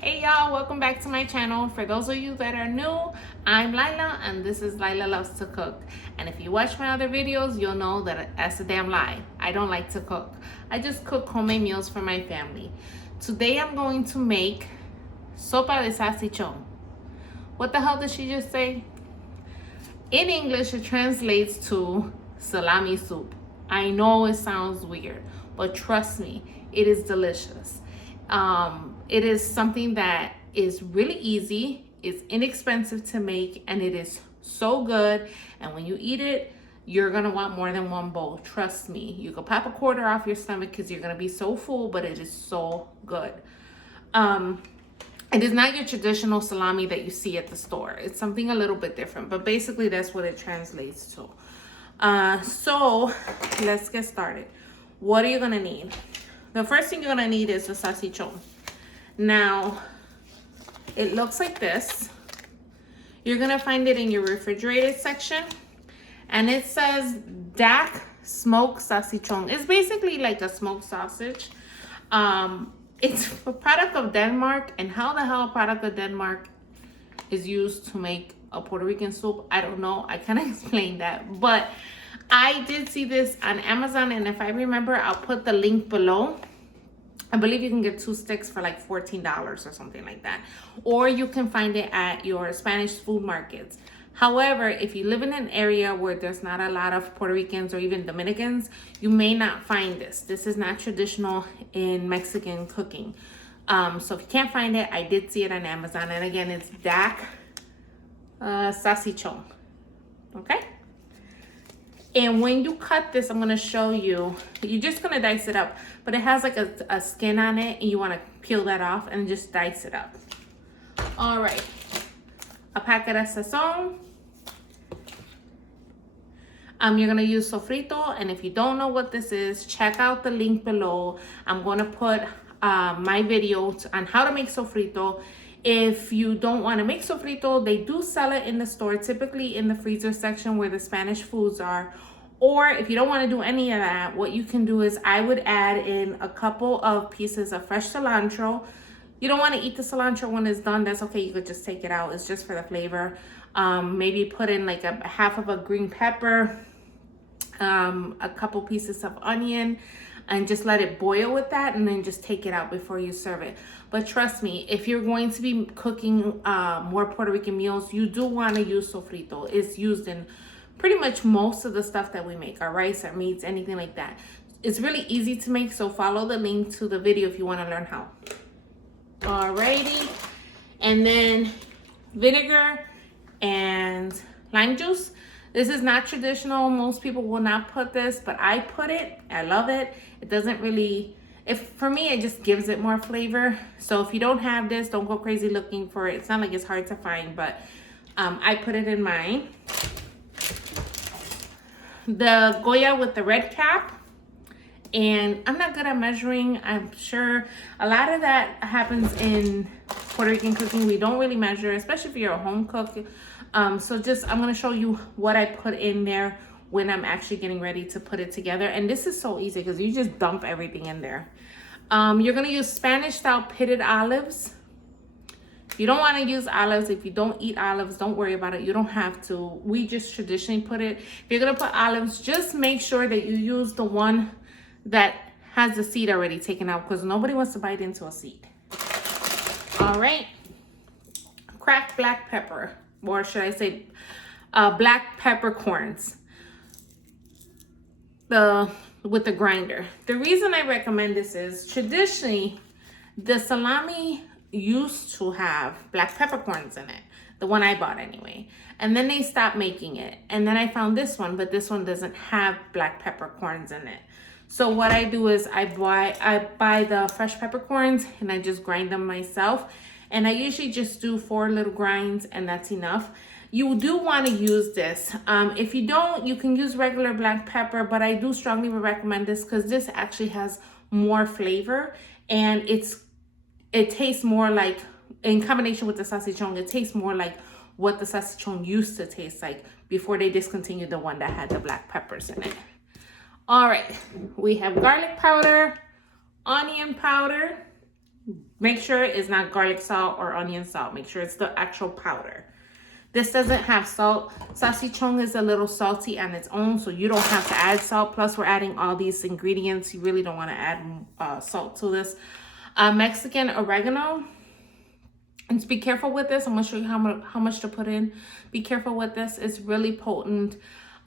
Hey y'all, welcome back to my channel. For those of you that are new, I'm Lila and this is Lila Loves to Cook. And if you watch my other videos, you'll know that that's a damn lie. I don't like to cook. I just cook homemade meals for my family. Today I'm going to make Sopa de Salsichon. What the hell did she just say? In English, it translates to salami soup. I know it sounds weird, but trust me, it is delicious. It is something that is really easy, it's inexpensive to make, and it is so good. And when you eat it, you're gonna want more than one bowl. Trust me. You can pop a quarter off your stomach because you're gonna be so full, but it is so good. It is not your traditional salami that you see at the store. It's something a little bit different, but basically that's what it translates to. So let's get started. What are you gonna need? The first thing you're gonna need is the salsichon. Now, it looks like this. You're gonna find it in your refrigerated section, and it says Dak smoked salsichon. It's basically like a smoked sausage. It's a product of Denmark, and how the hell a product of Denmark is used to make a Puerto Rican soup, I don't know. I can't explain that, but I did see this on Amazon, and if I remember, I'll put the link below. I believe you can get 2 sticks for like $14 or something like that. Or you can find it at your Spanish food markets. However, if you live in an area where there's not a lot of Puerto Ricans or even Dominicans, you may not find this. This is not traditional in Mexican cooking. So if you can't find it, I did see it on Amazon. And again, it's Dak Salsichon. Okay? And when you cut this, I'm gonna show you, you're just gonna dice it up, but it has like a skin on it, and you wanna peel that off and just dice it up. All right, a packet of sazon. You're gonna use sofrito, and if you don't know what this is, check out the link below. I'm gonna put my video on how to make sofrito. If you don't want to make sofrito, they do sell it in the store, typically in the freezer section where the Spanish foods are. Or if you don't want to do any of that, what you can do is I would add in a couple of pieces of fresh cilantro. You don't want to eat the cilantro when it's done, that's okay. You could just take it out. It's just for the flavor. Maybe put in like a half of a green pepper, a couple pieces of onion, and just let it boil with that, and then just take it out before you serve it. But trust me, if you're going to be cooking more Puerto Rican meals, you do want to use sofrito. It's used in pretty much most of the stuff that we make, our rice, our meats, anything like that. It's really easy to make, so follow the link to the video if you want to learn how. Alrighty, and then vinegar and lime juice. This is not traditional. Most people will not put this, but I put it. I love it. It doesn't really, for me, it just gives it more flavor. So if you don't have this, don't go crazy looking for it. It's not like it's hard to find, but I put it in mine. The Goya with the red cap. And I'm not good at measuring. I'm sure a lot of that happens in Puerto Rican cooking. We don't really measure, especially if you're a home cook. So I'm gonna show you what I put in there when I'm actually getting ready to put it together. And this is so easy because you just dump everything in there. You're gonna use Spanish style pitted olives. You don't want to use olives. If you don't eat olives, don't worry about it. You don't have to. We just traditionally put it. If you're gonna put olives, just make sure that you use the one that has the seed already taken out, because nobody wants to bite into a seed. All right, cracked black pepper, or should I say black peppercorns, with the grinder. The reason I recommend this is traditionally the salami used to have black peppercorns in it, the one I bought anyway, and then they stopped making it, and then I found this one, but this one doesn't have black peppercorns in it. So what I do is I buy the fresh peppercorns, and I just grind them myself, and I usually just do 4 little grinds, and that's enough. You do want to use this. If you don't, you can use regular black pepper, but I do strongly recommend this because this actually has more flavor, and it tastes more like, in combination with the salsichon, it tastes more like what the salsichon used to taste like before they discontinued the one that had the black peppers in it. All right, we have garlic powder, onion powder, Make sure it's not garlic salt or onion salt. Make sure it's the actual powder. This doesn't have salt. Salsichon is a little salty on its own, so you don't have to add salt. Plus, we're adding all these ingredients. You really don't want to add salt to this. Mexican oregano. And be careful with this. I'm going to show you how much to put in. Be careful with this. It's really potent.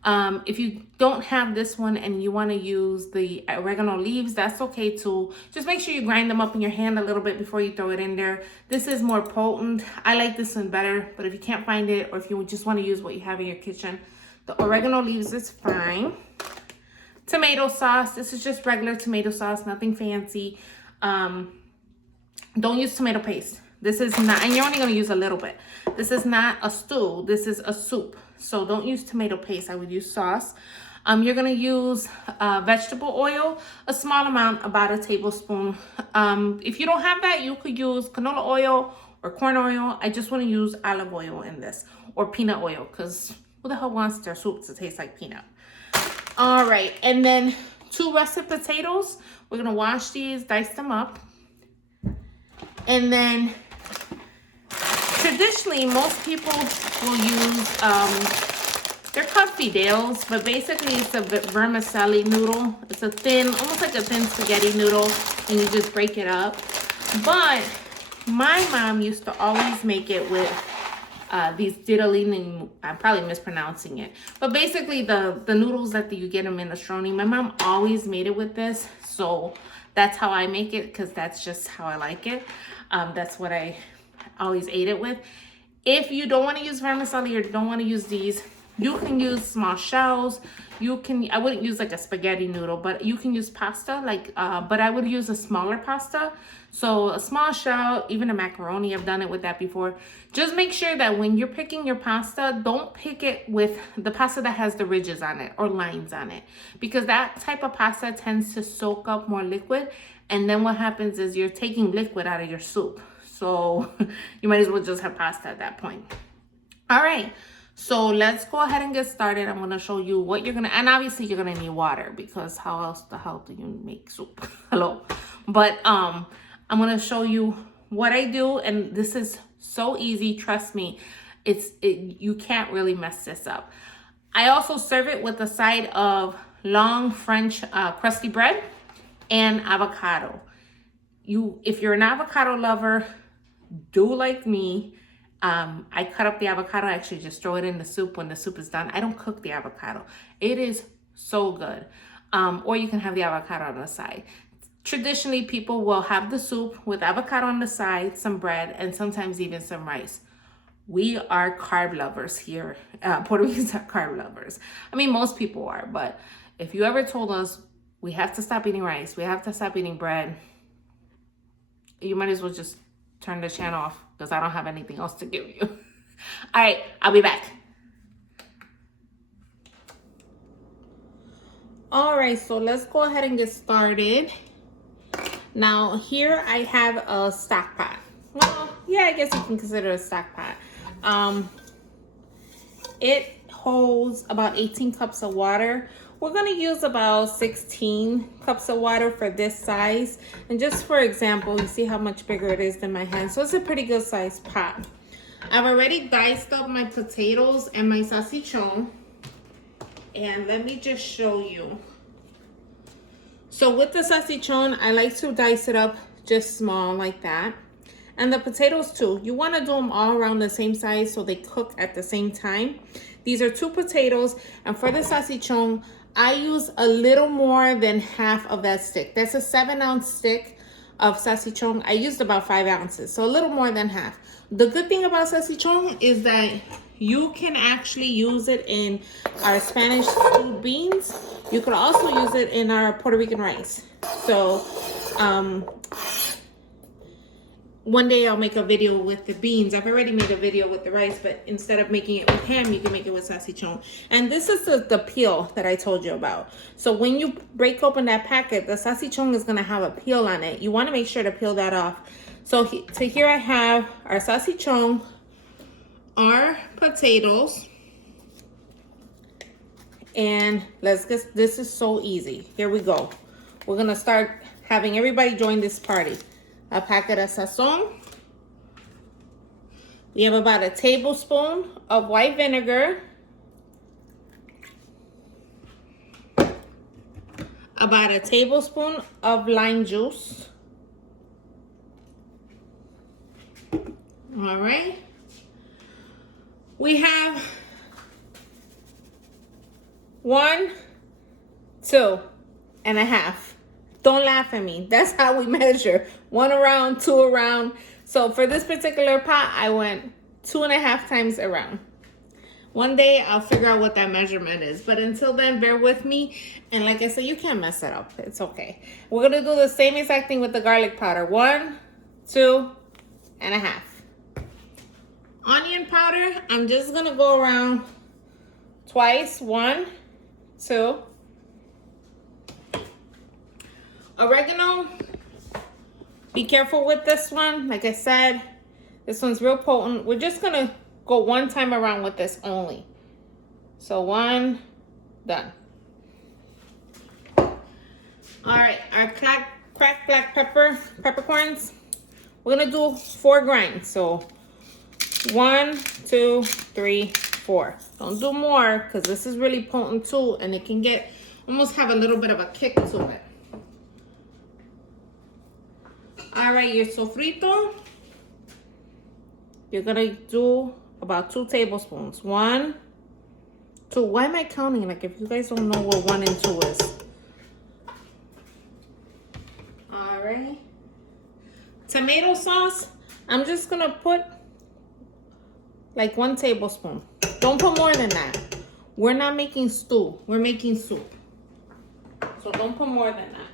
If you don't have this one and you want to use the oregano leaves, that's okay too. Just make sure you grind them up in your hand a little bit before you throw it in there. This is more potent. I like this one better, but if you can't find it, or if you just want to use what you have in your kitchen, the oregano leaves is fine. Tomato sauce. This is just regular tomato sauce, nothing fancy. Don't use tomato paste. This is not, and you're only going to use a little bit. This is not a stew. This is a soup. So don't use tomato paste. I would use sauce. You're going to use vegetable oil, a small amount, about a tablespoon. If you don't have that, you could use canola oil or corn oil. I just want to use olive oil in this, or peanut oil, because who the hell wants their soup to taste like peanut? All right. And then 2 russet potatoes. We're going to wash these, dice them up. And then traditionally, most people will use, they're called fideos, but basically it's a vermicelli noodle. It's a thin, almost like a thin spaghetti noodle, and you just break it up. But my mom used to always make it with these ditalini, I'm probably mispronouncing it. But basically the noodles that you get in minestrone, my mom always made it with this. So that's how I make it, because that's just how I like it. That's what I always ate it with. If you don't want to use vermicelli or don't want to use these, you can use small shells. You can, I wouldn't use like a spaghetti noodle, but you can use pasta, like, but I would use a smaller pasta. So a small shell, even a macaroni, I've done it with that before. Just make sure that when you're picking your pasta, don't pick it with the pasta that has the ridges on it or lines on it, because that type of pasta tends to soak up more liquid. And then what happens is you're taking liquid out of your soup. So you might as well just have pasta at that point. All right. So let's go ahead and get started. I'm going to show you what you're going to, and obviously you're going to need water, because how else the hell do you make soup? Hello. But I'm going to show you what I do. And this is so easy. Trust me. You can't really mess this up. I also serve it with a side of long French crusty bread and avocado. If you're an avocado lover, do like me. I cut up the avocado. I actually just throw it in the soup when the soup is done. I don't cook the avocado. It is so good. Or you can have the avocado on the side. Traditionally, people will have the soup with avocado on the side, some bread, and sometimes even some rice. We are carb lovers here. Puerto Ricans are carb lovers. I mean, most people are, but if you ever told us we have to stop eating rice, we have to stop eating bread, you might as well just turn the channel off, because I don't have anything else to give you. All right, I'll be back. All right, so let's go ahead and get started. Now here I have a stock pot. Well, yeah, I guess you can consider it a stock pot. It holds about 18 cups of water. We're gonna use about 16 cups of water for this size. And just for example, you see how much bigger it is than my hand. So it's a pretty good sized pot. I've already diced up my potatoes and my salsichon. And let me just show you. So with the salsichon, I like to dice it up just small like that. And the potatoes too. You want to do them all around the same size so they cook at the same time. These are 2 potatoes. And for the salsichon, I use a little more than half of that stick. That's a 7-ounce stick of salsichon. I used about 5 ounces, so a little more than half. The good thing about salsichon is that you can actually use it in our Spanish stewed beans. You could also use it in our Puerto Rican rice. So one day I'll make a video with the beans. I've already made a video with the rice, but instead of making it with ham, you can make it with salsichon. And this is the peel that I told you about. So when you break open that packet, the salsichon is gonna have a peel on it. You wanna make sure to peel that off. So here I have our salsichon, our potatoes, and this is so easy. Here we go. We're gonna start having everybody join this party. a packet of sazon. We have about a tablespoon of white vinegar, about a tablespoon of lime juice. All right. We have 1, 2.5. Don't laugh at me. That's how we measure. 1 around, 2 around. So for this particular pot, I went 2.5 times around. One day I'll figure out what that measurement is. But until then, bear with me. And like I said, you can't mess it up. It's okay. We're going to do the same exact thing with the garlic powder. 1, 2.5. Onion powder, I'm just going to go around twice. 1, 2. Oregano, be careful with this one. Like I said, this one's real potent. We're just going to go 1 time around with this only. So 1, done. All right, our cracked black peppercorns. We're going to do 4 grinds. So 1, 2, 3, 4. Don't do more because this is really potent too, and it can get almost have a little bit of a kick to it. All right, your sofrito, you're gonna do about 2 tablespoons. 1, 2. Why am I counting? Like, if you guys don't know what 1 and 2 is. All right. Tomato sauce, I'm just gonna put like 1 tablespoon. Don't put more than that. We're not making stew. We're making soup. So don't put more than that.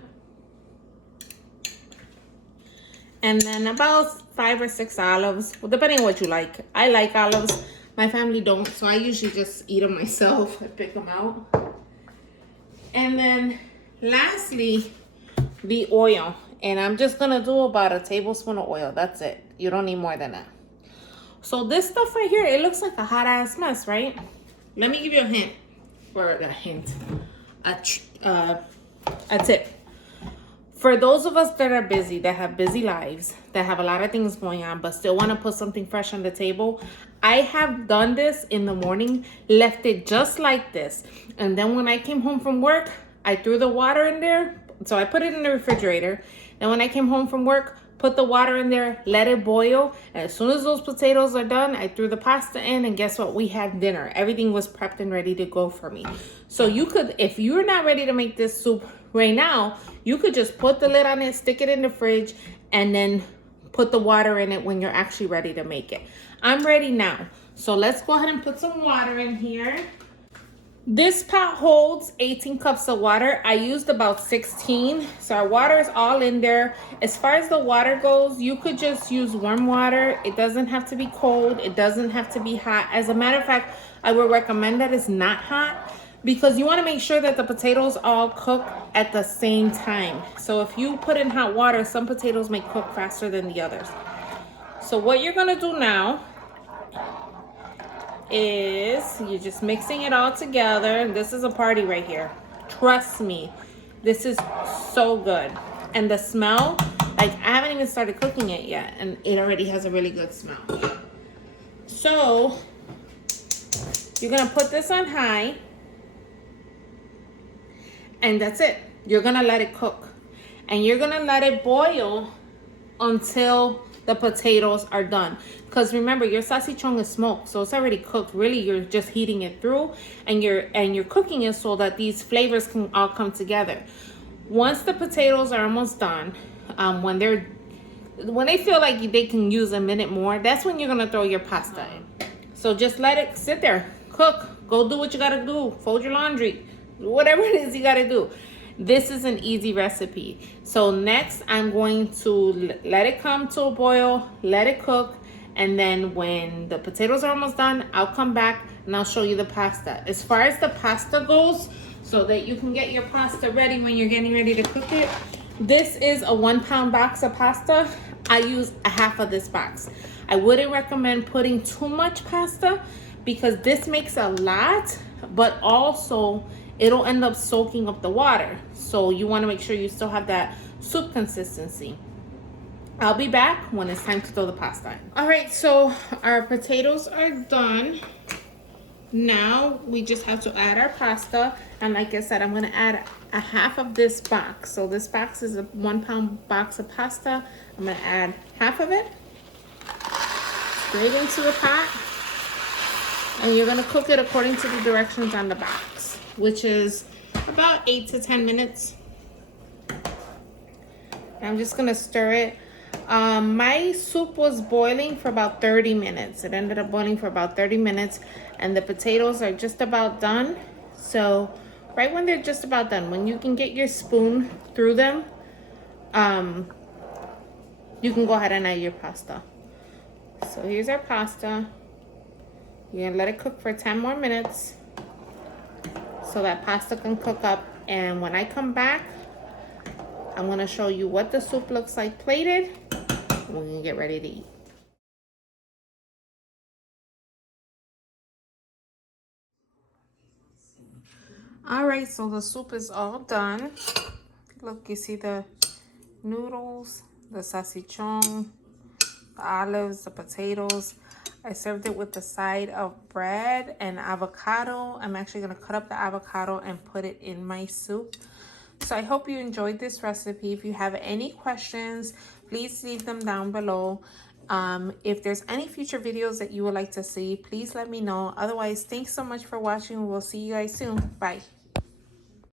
And then about 5 or 6 olives, well, depending on what you like. I like olives. My family don't, so I usually just eat them myself. I pick them out. And then lastly, the oil. And I'm just gonna do about a tablespoon of oil. That's it. You don't need more than that. So this stuff right here, it looks like a hot ass mess, right? Let me give you a hint, or a hint, a tip. For those of us that are busy, that have busy lives, that have a lot of things going on, but still want to put something fresh on the table, I have done this in the morning, left it just like this. And then when I came home from work, I threw the water in there. So I put it in the refrigerator. And when I came home from work, put the water in there, let it boil. And as soon as those potatoes are done, I threw the pasta in, and guess what? We had dinner. Everything was prepped and ready to go for me. So you could, if you're not ready to make this soup right now, you could just put the lid on it, stick it in the fridge, and then put the water in it when you're actually ready to make it. I'm ready now. So let's go ahead and put some water in here. This pot holds 18 cups of water. I used about 16. So our water is all in there. As far as the water goes, you could just use warm water. It doesn't have to be cold. It doesn't have to be hot. As a matter of fact, I would recommend that it's not hot because you want to make sure that the potatoes all cook at the same time. So if you put in hot water, some potatoes may cook faster than the others. So what you're going to do now is you're just mixing it all together. This is a party right here. Trust me, this is so good. And the smell, like, I haven't even started cooking it yet, and it already has a really good smell. So you're gonna put this on high, and that's it. You're gonna let it cook, and you're gonna let it boil until the potatoes are done. Because remember, your salsichon is smoked, so it's already cooked. Really, you're just heating it through, and you're cooking it so that these flavors can all come together. Once the potatoes are almost done, when they feel like they can use a minute more, that's when you're gonna throw your pasta in. So just let it sit there, cook, go do what you gotta do, fold your laundry, whatever it is you gotta do. This is an easy recipe. So next, I'm going to let it come to a boil, let it cook, and then when the potatoes are almost done, I'll come back and I'll show you the pasta. As far as the pasta goes, so that you can get your pasta ready when you're getting ready to cook it, this is a 1 pound box of pasta. I use a half of this box. I wouldn't recommend putting too much pasta because this makes a lot, but also it'll end up soaking up the water. So you want to make sure you still have that soup consistency. I'll be back when it's time to throw the pasta in. All right, so our potatoes are done. Now we just have to add our pasta, and like I said, I'm gonna add a half of this box. So this box is a 1 pound box of pasta. I'm gonna add half of it straight into the pot, and you're gonna cook it according to the directions on the box, which is about 8 to 10 minutes. I'm just gonna stir it. My soup was boiling for about 30 minutes. It ended up boiling for about 30 minutes, and the potatoes are just about done. So right when they're just about done, when you can get your spoon through them, you can go ahead and add your pasta. So here's our pasta. You're gonna let it cook for 10 more minutes so that pasta can cook up. And when I come back, I'm gonna show you what the soup looks like plated. We're gonna get ready to eat. All right, so the soup is all done. Look, you see the noodles, the salsichon, the olives, the potatoes. I served it with the side of bread and avocado. I'm actually gonna cut up the avocado and put it in my soup. So I hope you enjoyed this recipe. If you have any questions, please leave them down below. If there's any future videos that you would like to see, please let me know. Otherwise, thanks so much for watching. We'll see you guys soon. Bye.